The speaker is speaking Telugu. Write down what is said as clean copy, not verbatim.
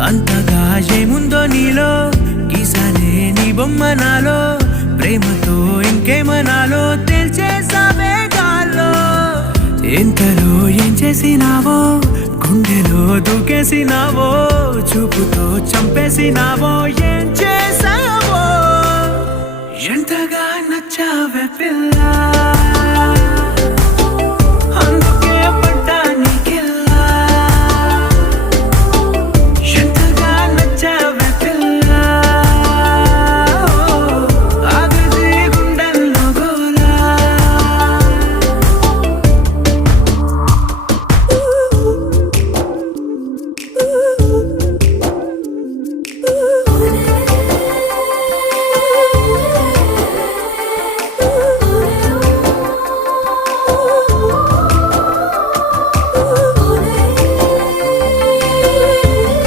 అంతగా ఏముందో నీలో గీసానే నీ బొమ్మ నాలో ప్రేమతో ఇంకేమనాలో తెలిచేసావే గాల్లో ఎంతలో ఏం చేసినావో గుండెలో దూకేసినావో చూపుతో చంపేసినావో ఏం చేసావో ఎంతగా నచ్చావే పిల్ల